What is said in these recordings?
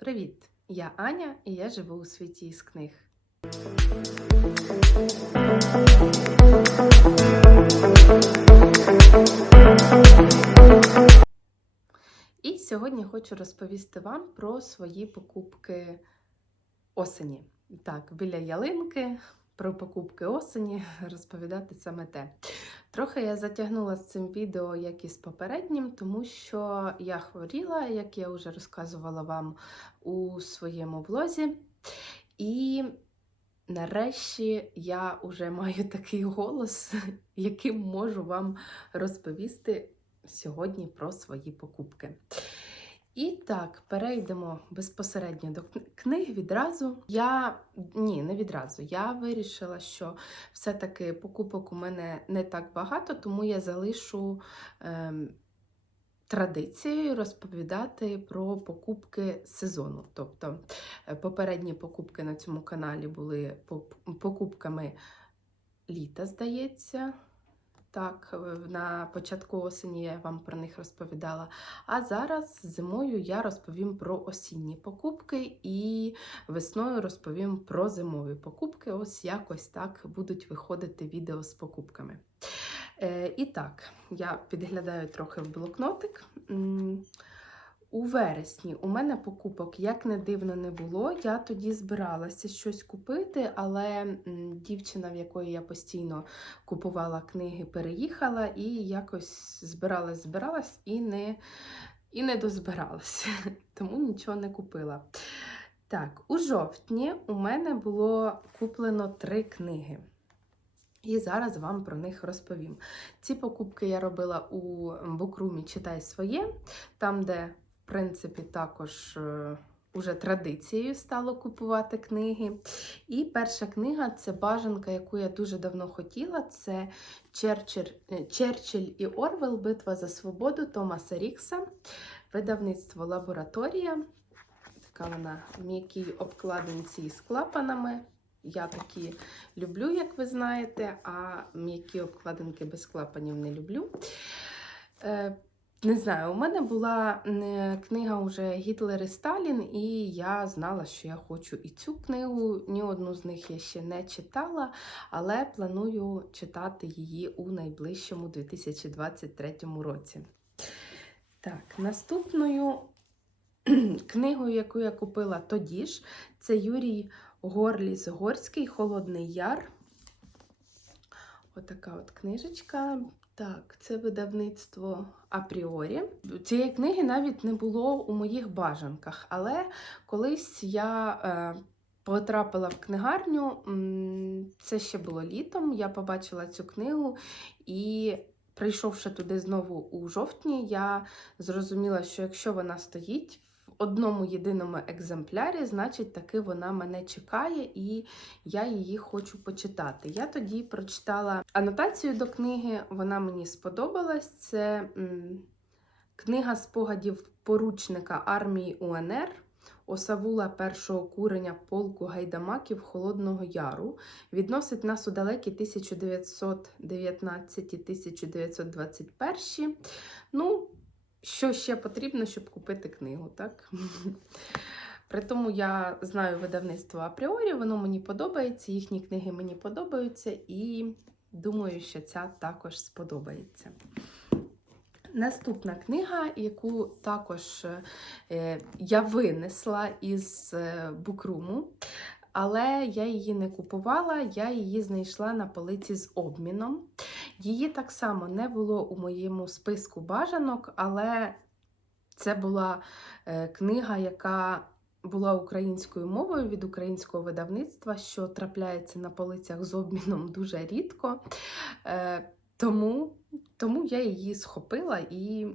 Привіт! Я Аня і я живу у світі із книг. І сьогодні хочу розповісти вам про свої покупки осені. Так, біля ялинки, про покупки осені розповідати саме те. Трохи я затягнула з цим відео, як і з попереднім, тому що я хворіла, як я вже розказувала вам у своєму влозі. І нарешті я вже маю такий голос, яким можу вам розповісти сьогодні про свої покупки. І так, перейдемо безпосередньо до книг відразу. Я ні, не відразу. Я вирішила, що все-таки покупок у мене не так багато, тому я залишу ем, традицією розповідати про покупки сезону. Тобто е, попередні покупки на цьому каналі були покупками літа, здається. Так, е, на початку осені я вам про них розповідала. А зараз зимою я розповім про осінні покупки і весною розповім про зимові покупки. Ось якось так будуть виходити відео з покупками. Е, і так, я підглядаю трохи в блокнотик. У вересні у мене покупок, як не дивно, не було. Я тоді збиралася щось купити, але дівчина, в якої я постійно купувала книги, переїхала і якось збиралась, збиралась і не, і не дозбиралась. Тому нічого не купила. Так, у жовтні у мене було куплено три книги. І зараз вам про них розповім. Ці покупки я робила у букрумі Читай своє, там, де, принципі, також е, уже традицією стало купувати книги. І перша книга це бажанка, яку я дуже давно хотіла. Це е, Черчилль і Орвел Битва за свободу Томаса Рікса, видавництво Лабораторія. Така вона в м'якій обкладинці з клапанами. Я такі люблю, як ви знаєте, а м'які обкладинки без клапанів не люблю. Не знаю, у мене була е, книга уже Гітлер і Сталін, і я знала, що я хочу і цю книгу. Ні одну з них я ще не читала, але планую читати її у найближчому 2023 році. Так, наступною книгою, яку я купила тоді ж, це Юрій Горліс Горський Холодний Яр. Отака от книжечка. Так, це видавництво апріорі. Цієї книги навіть не було у моїх бажанках, але колись я е, потрапила в книгарню, це ще було літом. Я побачила цю книгу і. Прийшовши туди знову у жовтні, я зрозуміла, що якщо вона стоїть одному єдиному екземплярі, значить таки вона мене чекає і я її хочу почитати. Я тоді прочитала анотацію до книги, вона мені сподобалась. Це книга спогадів поручника армії УНР. Осавула першого курення полку гайдамаків Холодного Яру відносить нас у далекі 1919-1921. Ну, що ще потрібно, щоб купити книгу, так? При тому я знаю видавництво апріорі, воно мені подобається, їхні книги мені подобаються, і думаю, що ця також сподобається. Наступна книга, яку також е, я винесла із е, букруму, але я її не купувала, я її знайшла на полиці з обміном. Її так само не було у моєму списку бажанок, але це була е, книга, яка була українською мовою від українського видавництва, що трапляється на полицях з обміном дуже рідко. Е, тому, тому я її схопила і.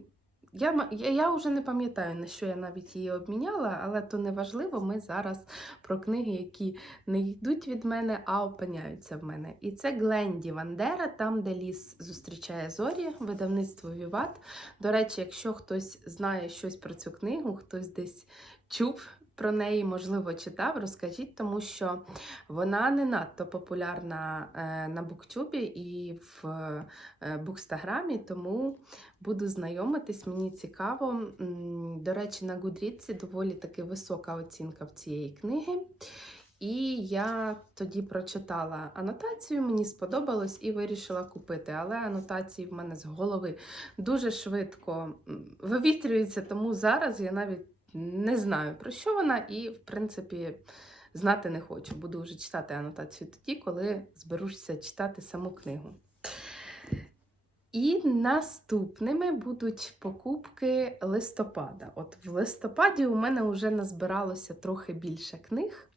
Я, я вже не пам'ятаю, на що я навіть її обміняла, але то не важливо. Ми зараз про книги, які не йдуть від мене, а опиняються в мене. І це Гленді Вандера, там, де ліс зустрічає зорі, видавництво Віват. До речі, якщо хтось знає щось про цю книгу, хтось десь чув про неї, можливо, читав, розкажіть, тому що вона не надто популярна е, на Буктюбі і в е, Букстаграмі, тому буду знайомитись, мені цікаво. До речі, на Гудріці доволі таки висока оцінка в цієї книги. І я тоді прочитала анотацію, мені сподобалось і вирішила купити. Але анотації в мене з голови дуже швидко вивітрюються, тому зараз я навіть не знаю про що вона, і, в принципі, знати не хочу. Буду вже читати анотацію тоді, коли зберуся читати саму книгу. І наступними будуть покупки листопада. От в листопаді у мене вже назбиралося трохи більше книг.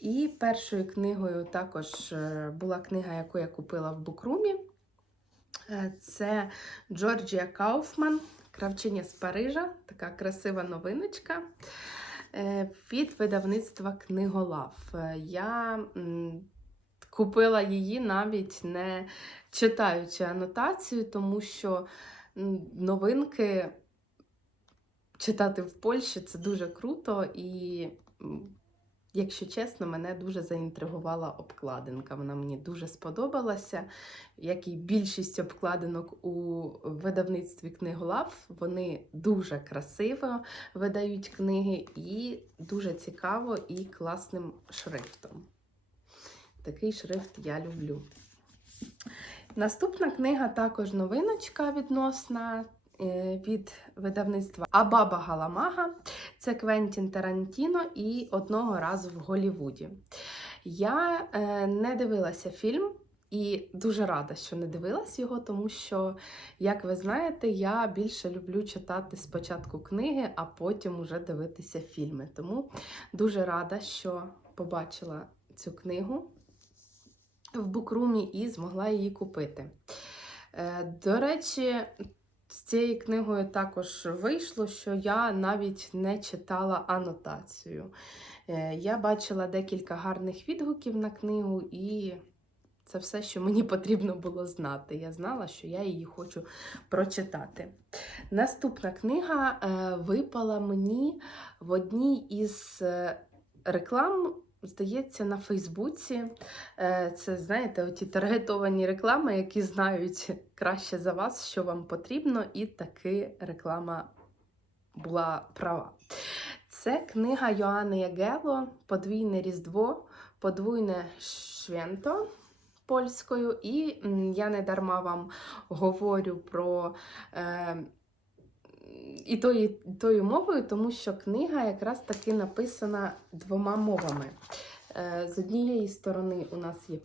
І першою книгою також е, була книга, яку я купила в Букрумі. Е, Це Джорджія Кауфман, Кравчиня з Парижа, така красива новиночка е, від видавництва Книголав. Е, Я купила її навіть не читаючи анотацію, тому що новинки читати в Польщі це дуже круто і. Якщо чесно, мене дуже заінтригувала обкладинка. Вона мені дуже сподобалася. Як і більшість обкладинок у видавництві книголав, вони дуже красиво видають книги і дуже цікаво і класним шрифтом. Такий шрифт я люблю. Наступна книга також новиночка відносна від видавництва Абаба Галамага. Це Квентін Тарантіно і одного разу в Голлівуді. Я е, не дивилася фільм. І дуже рада, що не дивилась його, тому що, як ви знаєте, я більше люблю читати спочатку книги, а потім уже дивитися фільми. Тому дуже рада, що побачила цю книгу в Букрумі і змогла її купити. Е, До речі, цією книгою також вийшло, що я навіть не читала анотацію. Е, Я бачила декілька гарних відгуків на книгу, і це все, що мені потрібно було знати. Я знала, що я її хочу прочитати. Наступна книга е, випала мені в одній із е, реклам. Здається, на Фейсбуці Е, це, знаєте, оті таргетовані реклами, які знають краще за вас, що вам потрібно, і таки реклама була права. Це книга Йоанни Ягело Подвійне Різдво, подвійне Швенто польською. І я не дарма вам говорю про. Е, і тою, тою мовою, тому що книга якраз таки написана двома мовами. Е, З однієї сторони у нас є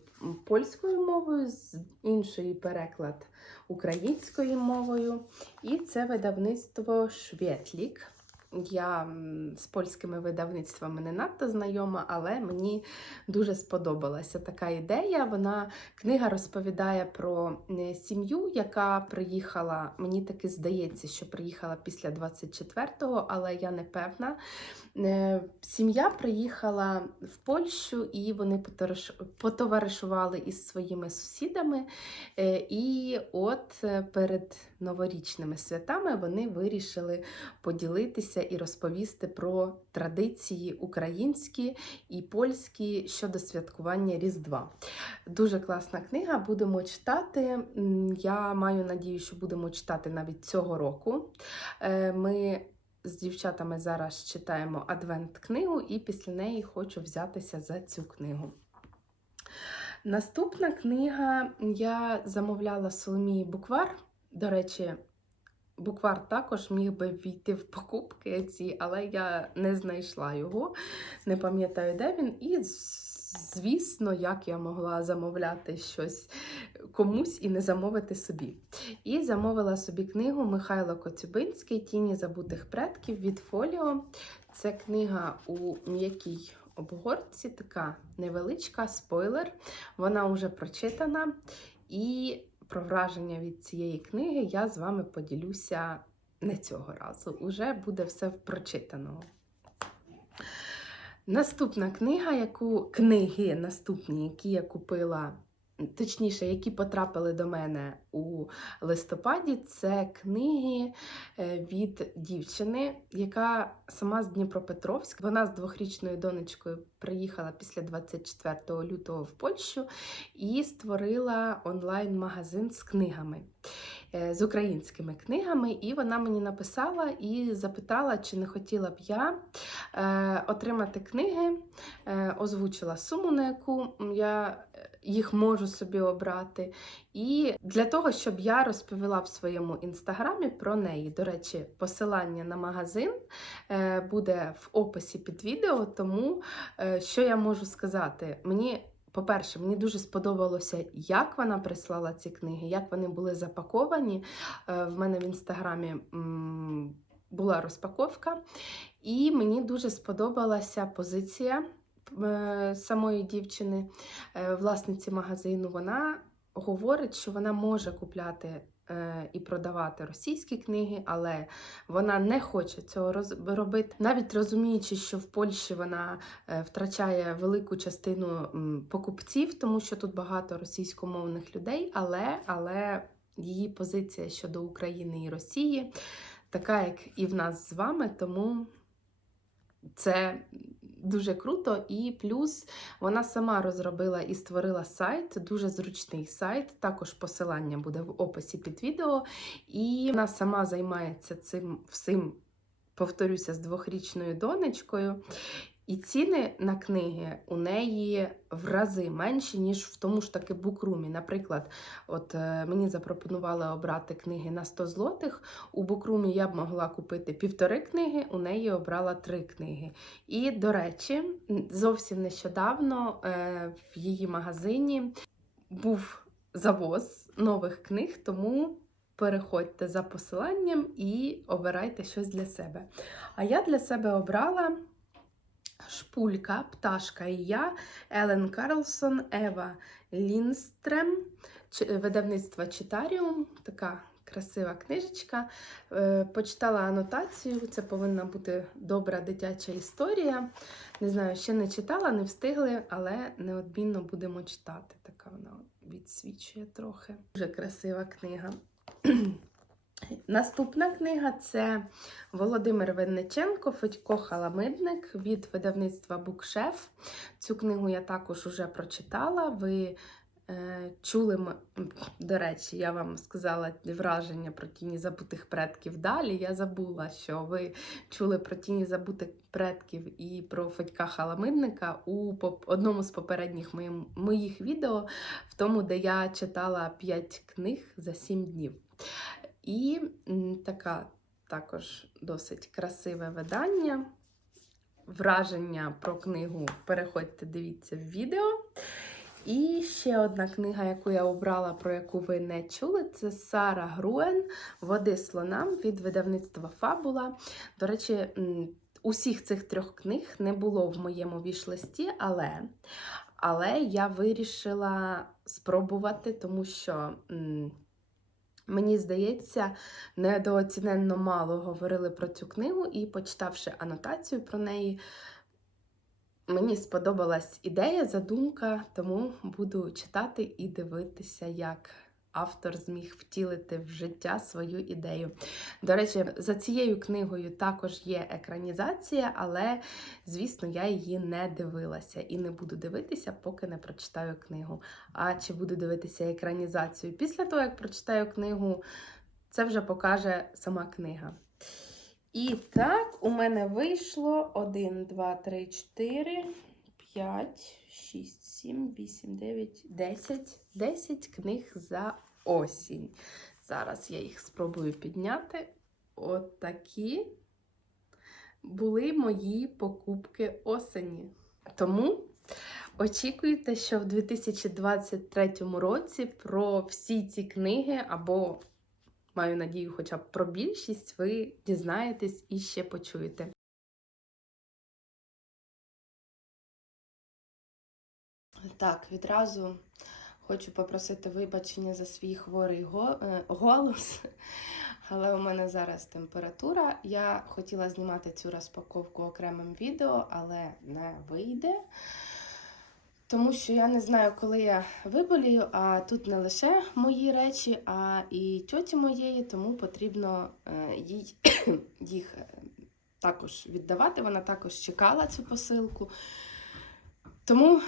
польською мовою, з іншої переклад українською мовою. І це видавництво Швєтлік. Я з польськими видавництвами не надто знайома, але мені дуже сподобалася така ідея. Вона книга розповідає про сім'ю, яка приїхала. Мені таки здається, що приїхала після 24-го, але я не певна. Е, Сім'я приїхала в Польщу і вони потовариш- потоваришували із своїми сусідами. Е, І от е, перед новорічними святами вони вирішили поділитися і розповісти про традиції українські і польські щодо святкування Різдва. Дуже класна книга, будемо читати. Я маю надію, що будемо читати навіть цього року. Е, Ми з дівчатами зараз читаємо адвент-книгу, і після неї хочу взятися за цю книгу. Наступна книга я замовляла Соломії Буквар. До речі, буквар також міг би війти в покупки ці, але я не знайшла його, не пам'ятаю, де він. І, звісно, як я могла замовляти щось комусь і не замовити собі. І замовила собі книгу Михайло Коцюбинський Тіні забутих предків від Фоліо. Це книга у м'якій обгорці, така невеличка, спойлер. Вона вже прочитана. І про враження від цієї книги я з вами поділюся не цього разу. Уже буде все в прочитаному. Наступна книга, яку книги наступні, які я купила точніше, які потрапили до мене у листопаді, це книги е, від дівчини, яка сама з Дніпропетровська. Вона з двохрічною донечкою приїхала після 24 лютого в Польщу і створила онлайн-магазин з книгами. е, З українськими книгами, і вона мені написала і запитала, чи не хотіла б я е, отримати книги, озвучила суму, на яку я їх можу собі обрати. І для того, щоб я розповіла в своєму інстаграмі про неї. До речі, посилання на магазин е, буде в описі під відео. Тому е, що я можу сказати? Мені. По-перше, мені дуже сподобалося, як вона прислала ці книги, як вони були запаковані. Е, В мене в інстаграмі була розпаковка, і мені дуже сподобалася позиція самої дівчини, е, власниці магазину. Вона говорить, що вона може купляти е, і продавати російські книги, але вона не хоче цього робити, навіть розуміючи, що в Польщі вона е, втрачає велику частину покупців, тому що тут багато російськомовних людей, але, але її позиція щодо України і Росії така, як і в нас з вами, тому це дуже круто. І плюс вона сама розробила і створила сайт, дуже зручний сайт. Також посилання буде в описі під відео. І вона сама займається цим всім, повторюся, з двохрічною донечкою. І ціни на книги у неї в рази менші, ніж в тому ж таки букрумі. Наприклад, от е, мені запропонували обрати книги на 100 злотих. У букрумі я б могла купити півтори книги, у неї обрала три книги. І, до речі, зовсім нещодавно е, в її магазині був завоз нових книг, тому. Переходьте за посиланням і обирайте щось для себе. А я для себе обрала Шпулька, Пташка і я, Елен Карлсон, Ева Лінстрем, видавництво Читаріум. Така красива книжечка. Е, Почитала анотацію. Це повинна бути добра дитяча історія. Не знаю, ще не читала, не встигли, але неодмінно будемо читати. Така вона відсвічує трохи. Дуже красива книга. Наступна книга це Володимир Винниченко, Федько Халамидник від видавництва Букшеф. Цю книгу я також уже прочитала. Ви е, чули, до речі, я вам сказала враження про тіні забутих предків далі. Я забула, що ви чули про тіні забутих предків і про Федька Халамидника у одному з попередніх моїм- моїх відео, в тому, де я читала 5 книг за 7 днів. І така також досить красиве видання. Враження про книгу переходьте, дивіться в відео. І ще одна книга, яку я обрала, про яку ви не чули, це Сара Груен Води слонам від видавництва Фабула. До речі, усіх цих трьох книг не було в моєму вішлисті, але, але я вирішила спробувати, тому що. Мені здається, недооціненно мало говорили про цю книгу, і почитавши анотацію про неї, мені сподобалась ідея, задумка, тому буду читати і дивитися, як автор зміг втілити в життя свою ідею. До речі, за цією книгою також є екранізація, але, звісно, я її не дивилася і не буду дивитися, поки не прочитаю книгу. А чи буду дивитися екранізацію після того, як прочитаю книгу, це вже покаже сама книга. І так, у мене вийшло 1, 2, 3, 4, 5, 6, 7, 8, 9, 10. 10 книг за осінь. Зараз я їх спробую підняти. От такі були мої покупки осені. Тому очікуйте, що в 2023 році про всі ці книги або Маю надію, хоча б про більшість ви дізнаєтесь і ще почуєте. Так, відразу хочу попросити вибачення за свій хворий е, голос, але у мене зараз температура. Я хотіла знімати цю розпаковку окремим відео, але не вийде. Тому що я не знаю, коли я виболію, а тут не лише мої речі, а і тьоті моєї, тому потрібно е, їй їх е, також віддавати. Вона також чекала цю посилку. Тому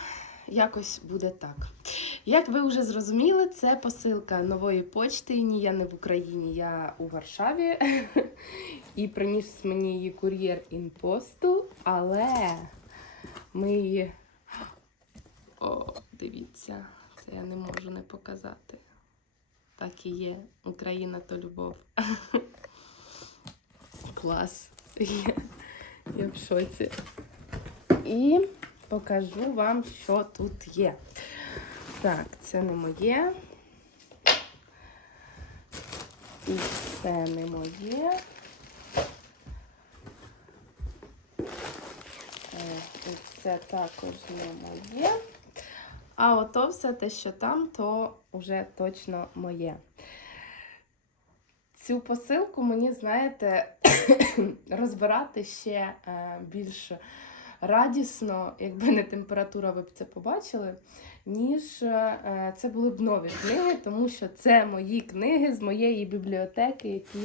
якось буде так. Як ви вже зрозуміли, це посилка нової почти. Ні, я не в Україні, я у Варшаві. І приніс мені її кур'єр інпосту, але ми її. О, дивіться, це я не можу не показати. Так і є. Україна то любов. Клас. Я, в шоці. І покажу вам, що тут є. Так, це не моє. І це не моє. Е, І це також не моє. А ото все те, що там, то вже точно моє. Цю посилку мені, знаєте, розбирати ще е, більш радісно, якби не температура, ви б це побачили, ніж е, це були б нові книги, тому що це мої книги з моєї бібліотеки, які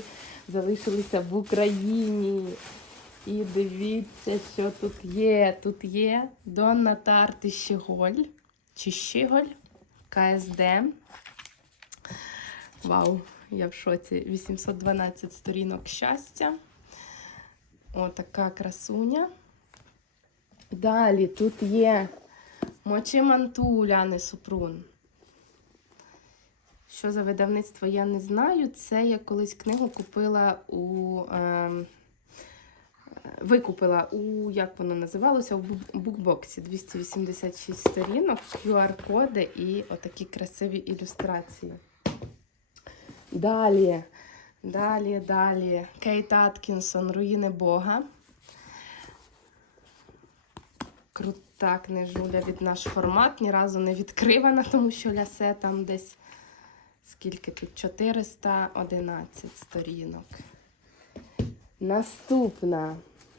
залишилися в Україні. І дивіться, що тут є. Тут є Донна Тарти Щеголь чи Щеголь КСД. Вау, я в шоці. 812 сторінок щастя. Отака красуня. Далі тут є Мочи Манту Уляни Супрун. Що за видавництво, я не знаю. Це я колись книгу купила у. Е, викупила у, як воно називалося, у букбоксі 286 сторінок, QR-коди і отакі красиві ілюстрації. Далі, далі, далі. Кейт Аткінсон Руїни Бога. Крута книжуля від наш формат. Ні разу не відкривана, тому що лясе там десь скільки тут? 411 сторінок. Наступна.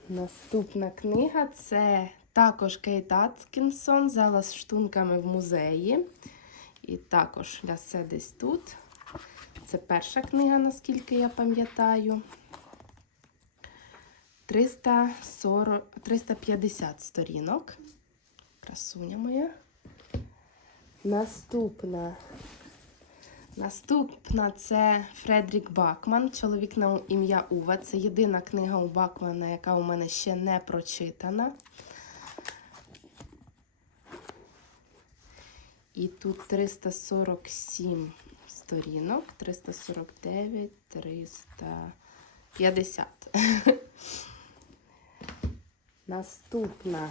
Наступна книга це також Кейт Аткінсон Зала з штунками в музеї. І також лясе десь тут. Це перша книга, наскільки я пам'ятаю. 340, 350 сторінок. Красуня моя. Наступна. Наступна це Фредрік Бакман, чоловік на ім'я Ува. Це єдина книга у Бакмана, яка у мене ще не прочитана. І тут 347 сторінок, 349, 350. Наступна.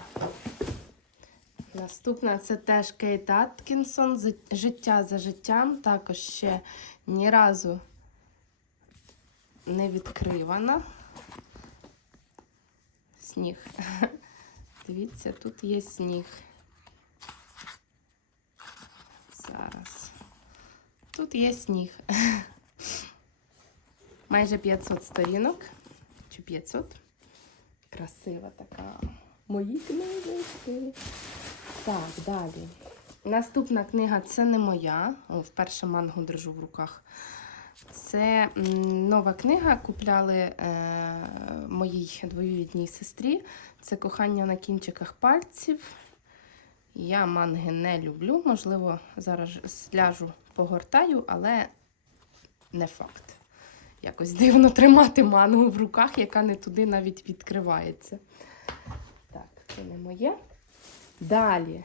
Наступна це теж Кейт Аткінсон. Життя за життям. Також ще ні разу не відкривана. Сніг. Дивіться, тут є сніг. Зараз. Тут є сніг. Майже 500 сторінок. Чи 500? Красива така. Мої книжечки. Так, далі. Наступна книга це не моя. О, вперше мангу держу в руках. Це нова книга. Купляли е, моїй двоюрідній сестрі. Це кохання на кінчиках пальців. Я манги не люблю. Можливо, зараз ж сляжу, погортаю, але не факт. Якось дивно тримати мангу в руках, яка не туди навіть відкривається. Так, це не моє. Далі.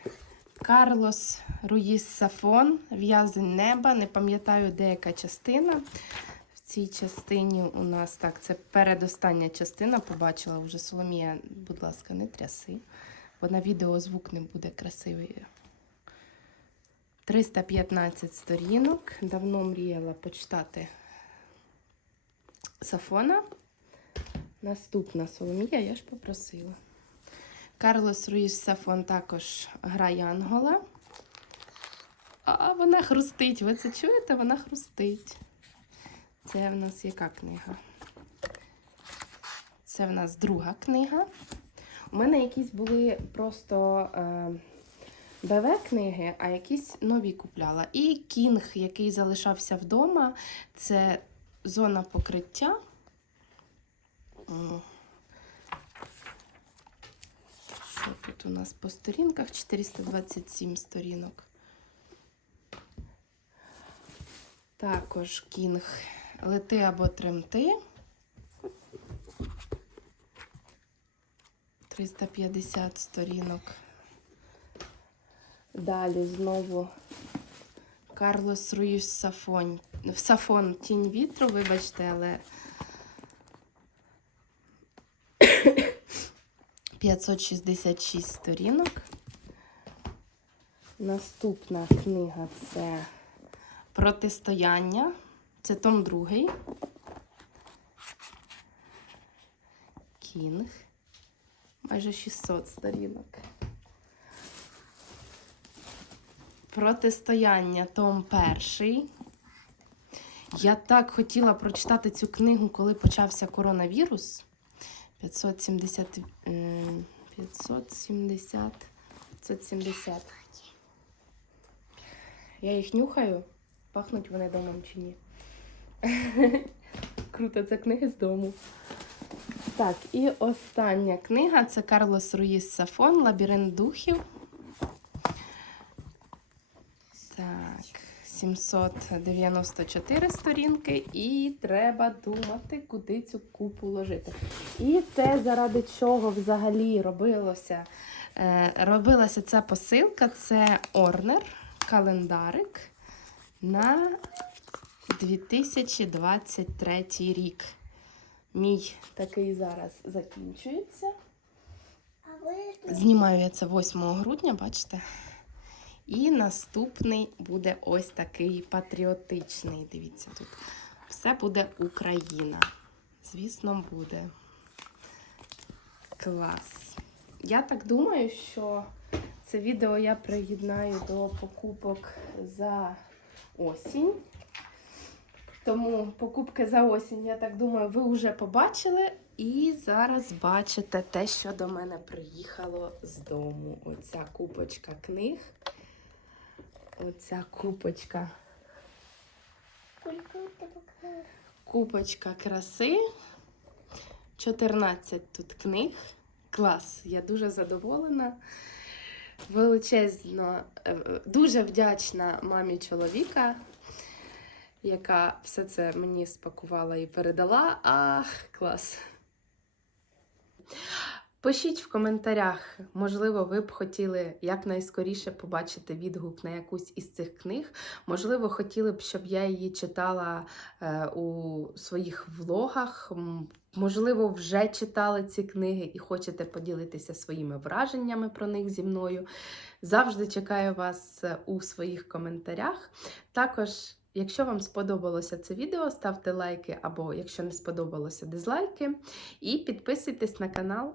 Карлос Руїс Сафон, В'язень неба. Не пам'ятаю, деяка частина. В цій частині у нас так, це передостання частина. Побачила вже Соломія, будь ласка, не тряси, бо на відео звук не буде красивий. 315 сторінок. Давно мріяла почитати Сафона. Наступна Соломія, я ж попросила. Карлос Руїш Сафон також грає Ангола. А вона хрустить. Ви це чуєте? Вона хрустить. Це в нас яка книга? Це в нас друга книга. У мене якісь були просто е, БВ книги, а якісь нові купляла. І кінг, який залишався вдома, це зона покриття. Що тут у нас по сторінках? 427 сторінок. Також кінг лети або тремти. 350 сторінок. Далі знову Карлос Руїш Сафон. Сафон Тінь вітру, вибачте, але 566 сторінок. Наступна книга це Протистояння. Це том другий. Кінг. Майже 600 сторінок. Протистояння том перший. Я так хотіла прочитати цю книгу, коли почався коронавірус. 570. е, 570. 570. Я їх нюхаю. Пахнуть вони домом чи ні. Круто, це книги з дому. Так, і остання книга це Карлос Руїс Сафон Лабіринт духів. Так, 794 сторінки, і треба думати, куди цю купу ложити. І те, заради чого взагалі робилося, е, робилася ця посилка, це орнер, календарик на 2023 рік. Мій такий зараз закінчується. Знімаю я це 8 грудня, бачите? І наступний буде ось такий патріотичний. Дивіться, тут все буде Україна. Звісно, буде. Клас. Я так думаю, що це відео я приєднаю до покупок за осінь. Тому покупки за осінь, я так думаю, ви вже побачили. І зараз бачите те, що до мене приїхало з дому. Оця купочка книг. Оця купочка. Купочка краси. 14 тут книг. Клас. Я дуже задоволена. Величезно, е, дуже вдячна мамі чоловіка, яка все це мені спакувала і передала. Ах, клас. Пишіть в коментарях, можливо, ви б хотіли якнайскоріше побачити відгук на якусь із цих книг. Можливо, хотіли б, щоб я її читала е, у своїх влогах. Можливо, вже читали ці книги і хочете поділитися своїми враженнями про них зі мною. Завжди чекаю вас е, у своїх коментарях. Також. Якщо вам сподобалося це відео, ставте лайки або, якщо не сподобалося, дизлайки. І підписуйтесь на канал.